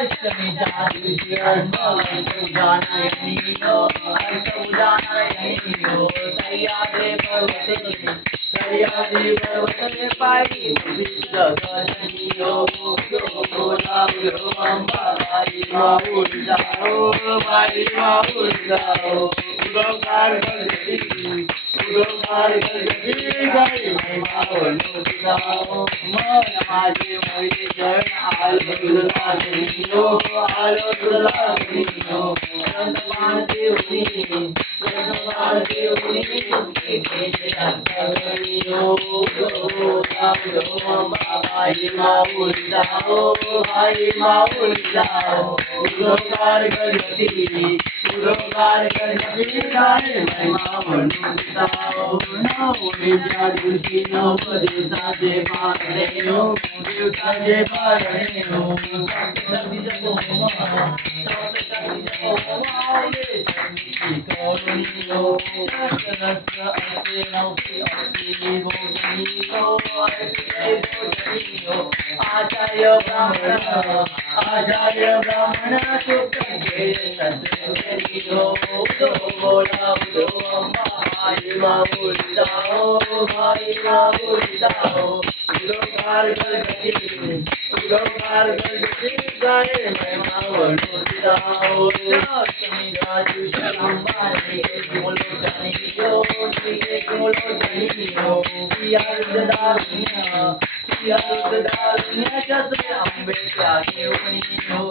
अष्टमीच्या दिवशी सह्याद्री पर्वते पायी विश्वगणनीयो अंबाबाई माऊली जाओ बाई माऊली जाओ उगवकार गणपती उगवकार गणपती गाई माऊली जाओ मन माझे मोरी जण आलो तुला घेऊन आलो तुला घेऊन नंदमान देवनी नंदमान देवनी तुझी भेट अंतरियो बाई माऊली जाओ बाई माऊली जाओ उगवकार गणपती उगवकार गणपती गाई माऊली जाओ नवमीच्या दिवशी नवदेशाचे पारणे दिवसाचे पारणे आचार्य ब्राह्मण बोला भाई माऊली जाओ भाई माऊली जाओ उगवकार गणपती उगवकार गणपती गाय माऊली जाओ अष्टमीच्या दिवशी अंबानी मोलोचनियो मोलोचनियो सियारुद्धारुण्य शस्त्र अंबेच्या घेऊनियो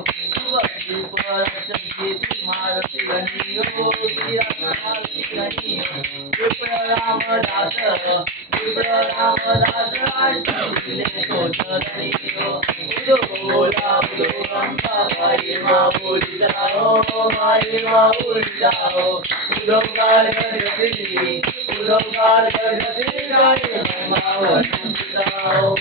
मारुती गणियो विप्र रामदास आश्रमिले सोचनियो बोला अंबाबाई माऊली जाओ बाई माऊली जाओ उगवकार गणपती गाई माऊली जाओ